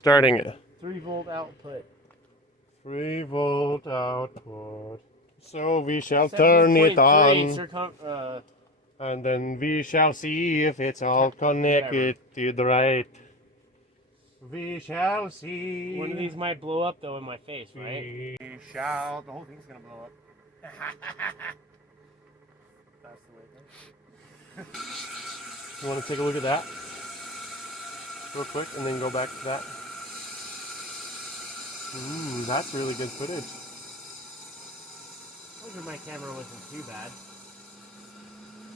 Starting it. 3-volt output. 3-volt output. So we shall turn it on. And then we shall see if it's all connected right. We shall see. One of these might blow up though in my face, right? We shall. The whole thing's gonna blow up. That's the way it goes. You want to take a look at that real quick and then go back to that? Ooh, that's really good footage. I told you my camera wasn't too bad.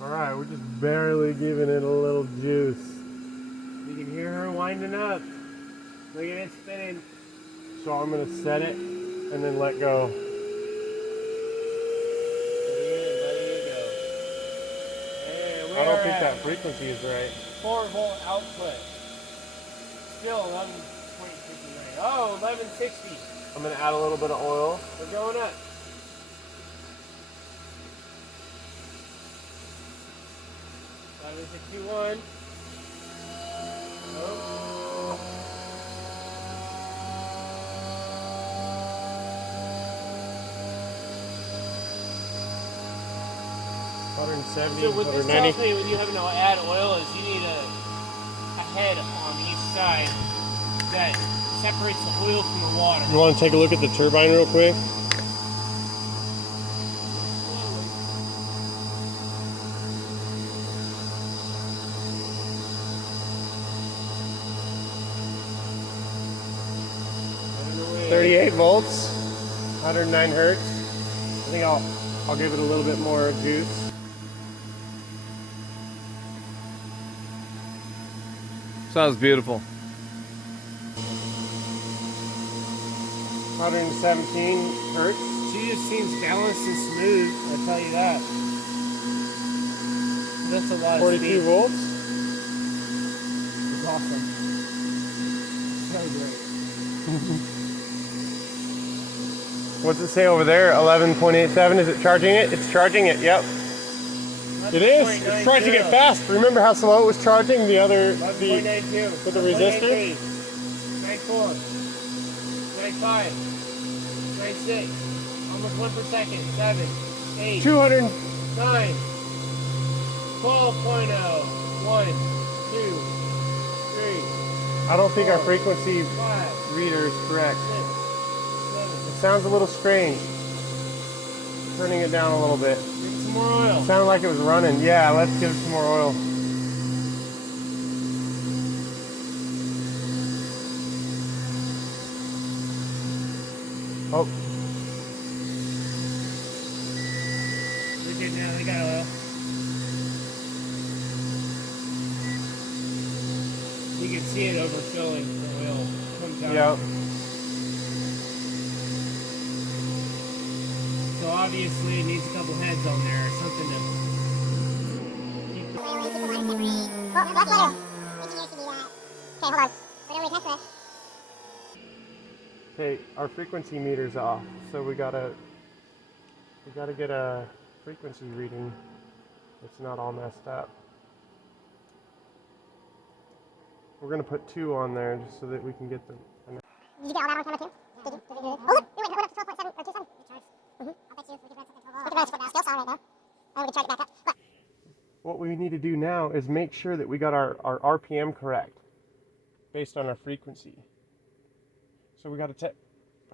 Alright, we're just barely giving it a little juice. You can hear her winding up. Look at it spinning. So I'm going to set it and then let go. I don't think that frequency is right. 4-volt output. Still 11.59. Oh, 1160. I'm going to add a little bit of oil. We're going up. That is a Q1. Oh. 170, So what this 190. tells me when you have to add oil is you need a head on each side that separates the oil from the water. You want to take a look at the turbine real quick? Slowly. 38 volts, 109 hertz. I think I'll give it a little bit more juice. Sounds beautiful. 117 hertz. She just seems balanced and smooth, I'll tell you that. That's a lot of 42 speed. volts. It's awesome. So great. What's it say over there? 11.87. Is it charging it? It's charging it, yep. It is. It's charging it fast. Remember how slow it was charging the other with the resistor? 94, 95, 96, almost 1 per second, 7, 8, 200. 9, 12.0, 1, 2, 3. I don't think our frequency 5, reader is correct. 6, It sounds a little strange. Turning it down a little bit. 7. Give it some more oil. It sounded like it was running. Yeah, let's give it some more oil. Oh. We're good now, they got oil. You can see it overfilling. The oil comes out. Yeah. So obviously it needs a couple heads on there or something to keep the... Oh, that's better. Engineers can do that. Okay, hold on. We're gonna retest this. Okay, our frequency meter's off, so we gotta get a frequency reading. It's not all messed up. We're gonna put 2 on there just so that we can get the. Did you get all that on camera too? Did you? Oh look, we went up to 12.7 or 27. Mm-hmm. I bet you we could run something 12. We could run something still solid right now. Oh, we can charge it back up. But What we need to do now is make sure that we got our RPM correct based on our frequency. So we got to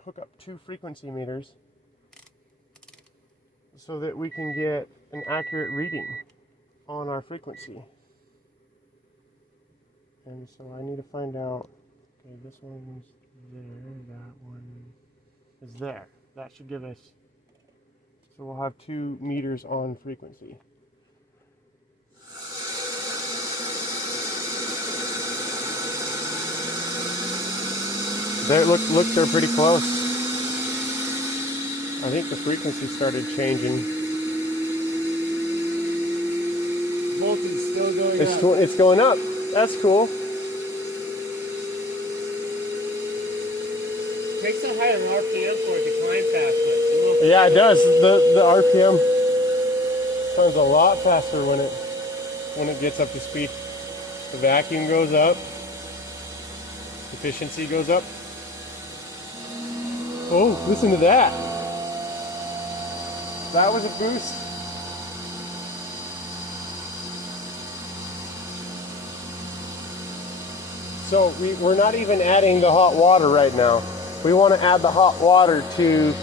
hook up 2 frequency meters so that we can get an accurate reading on our frequency. And so I need to find out, okay, this one's there, that one is there. That should give us, so we'll have 2 meters on frequency. They look, they're pretty close. I think the frequency started changing. Voltage still going up. It's going up. That's cool. Takes a higher RPM for it to climb fast, but Yeah, it does. The RPM runs a lot faster when it gets up to speed. The vacuum goes up. Efficiency goes up. Oh, listen to that. That was a boost. So we're not even adding the hot water right now. We want to add the hot water to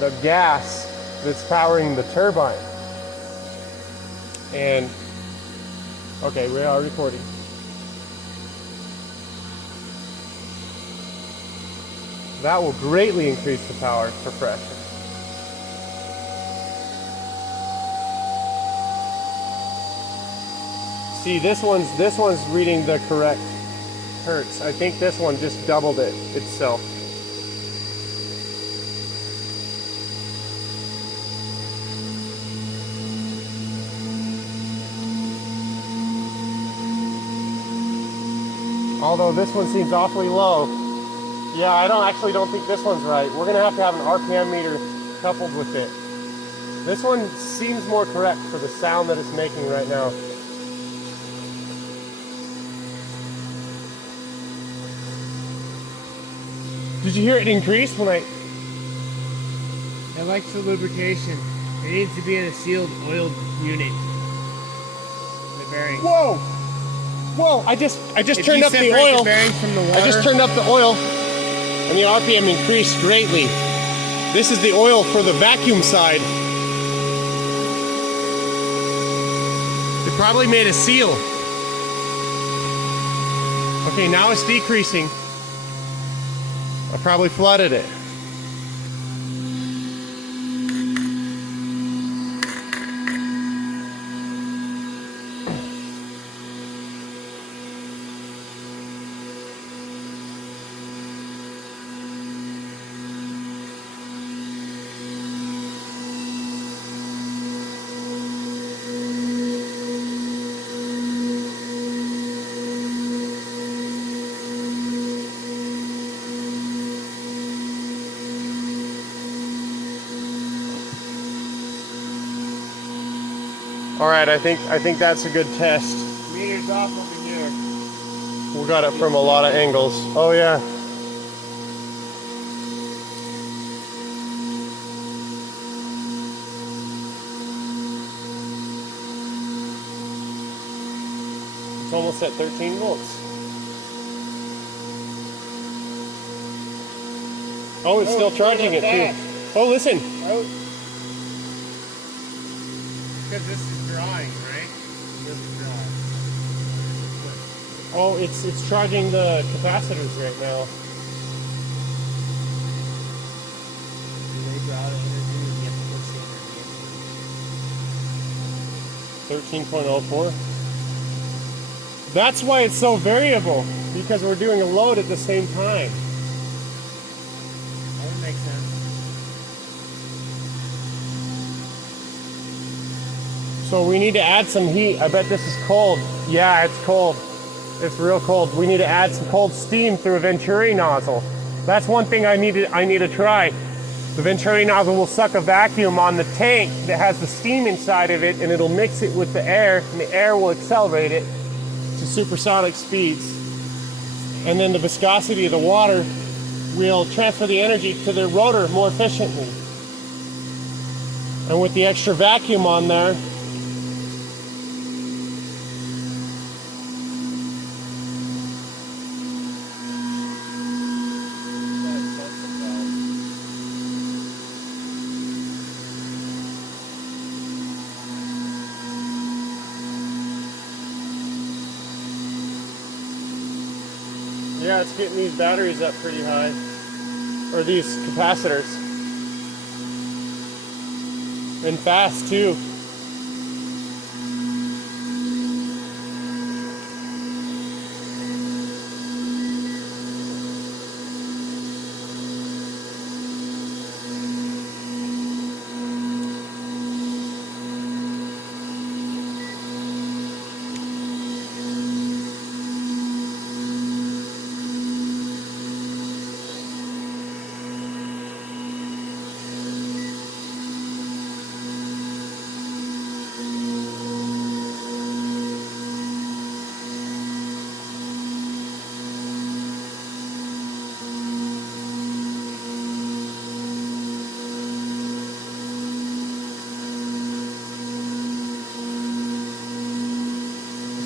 the gas that's powering the turbine. And, okay, we are recording. That will greatly increase the power for pressure. See, this one's reading the correct hertz. I think this one just doubled it itself. Although this one seems awfully low. Yeah, I don't think this one's right. We're gonna have to have an RPM meter coupled with it. This one seems more correct for the sound that it's making right now. Did you hear it increase when I... It likes the lubrication. It needs to be in a sealed oiled unit. The bearing. Whoa! Whoa! I just If turned you up the separate oil. the bearings from the water, I just turned up the oil, and the RPM increased greatly. This is the oil for the vacuum side. It probably made a seal. Okay, now it's decreasing. I probably flooded it. All right, I think that's a good test. meter's off over here. We got it from a lot of angles. Oh yeah. It's almost at 13 volts. Oh, it's still charging it too. Oh, listen. Oh. Because this is drawing, right? This is drawing. Oh, it's charging the capacitors right now. They draw the energy and you have to push the energy. 13.04. That's why it's so variable, because we're doing a load at the same time. That would make sense. So we need to add some heat. I bet this is cold. Yeah, it's cold. It's real cold. We need to add some cold steam through a Venturi nozzle. That's one thing I need to try. The Venturi nozzle will suck a vacuum on the tank that has the steam inside of it, and it'll mix it with the air, and the air will accelerate it to supersonic speeds. And then the viscosity of the water will transfer the energy to the rotor more efficiently. And with the extra vacuum on there, yeah, it's getting these batteries up pretty high, or these capacitors, and fast too.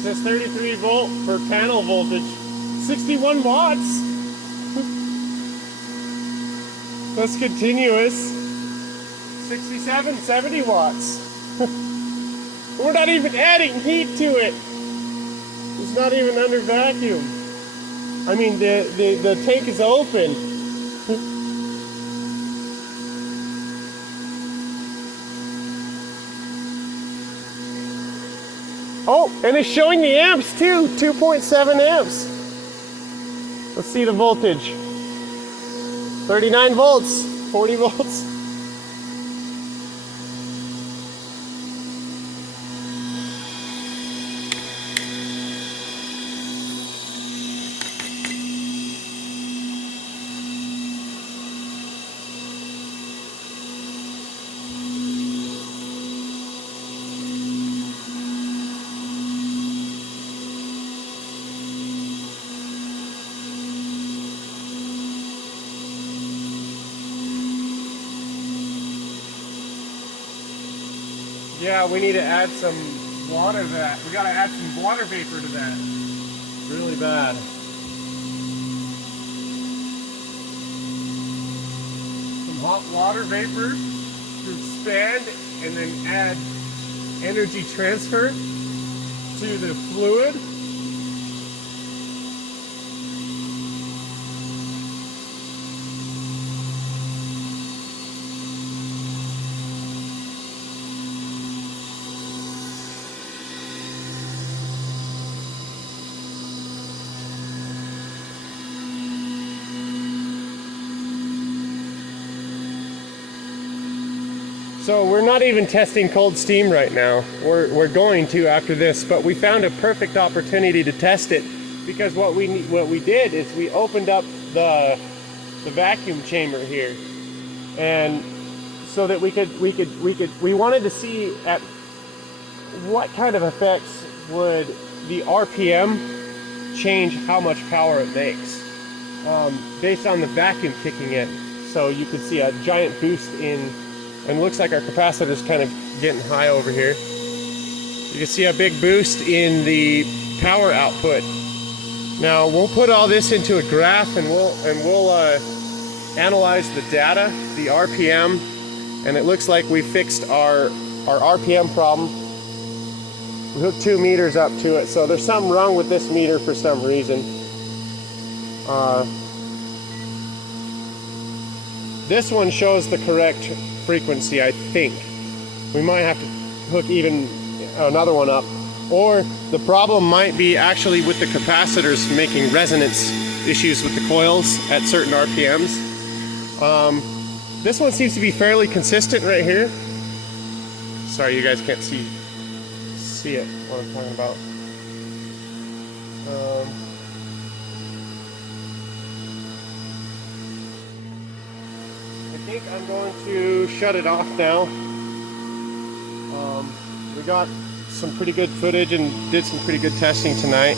says 33 volt for panel voltage, 61 watts. That's continuous. 67, 70 watts. We're not even adding heat to it. It's not even under vacuum. I mean, the tank is open. Oh, and it's showing the amps too, 2.7 amps. Let's see the voltage. 39 volts, 40 volts. Yeah, we need to add some water to that. We gotta add some water vapor to that. Really bad. Some hot water vapor to expand and then add energy transfer to the fluid. So we're not even testing cold steam right now. We're going to after this, but we found a perfect opportunity to test it because what we did is we opened up the vacuum chamber here, and so that we wanted to see at what kind of effects would the RPM change how much power it makes based on the vacuum kicking in. So you could see a giant boost in. And it looks like our capacitor's kind of getting high over here. You can see a big boost in the power output. Now we'll put all this into a graph and we'll analyze the data, the RPM, and it looks like we fixed our RPM problem. We hooked 2 meters up to it, so there's something wrong with this meter for some reason. This one shows the correct frequency, I think. We might have to hook even another one up, or the problem might be actually with the capacitors making resonance issues with the coils at certain RPMs. This one seems to be fairly consistent right here. Sorry, you guys can't see it, what I'm talking about. I think I'm going to shut it off now. We got some pretty good footage and did some pretty good testing tonight.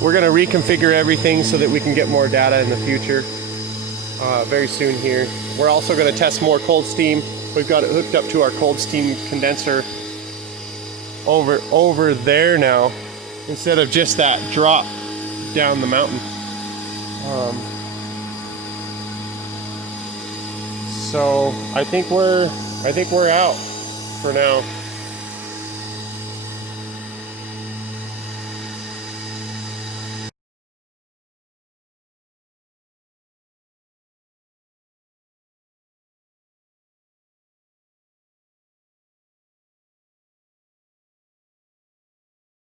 We're going to reconfigure everything so that we can get more data in the future very soon here. We're also going to test more cold steam. We've got it hooked up to our cold steam condenser over there now, instead of just that drop down the mountain. So I think we're out for now.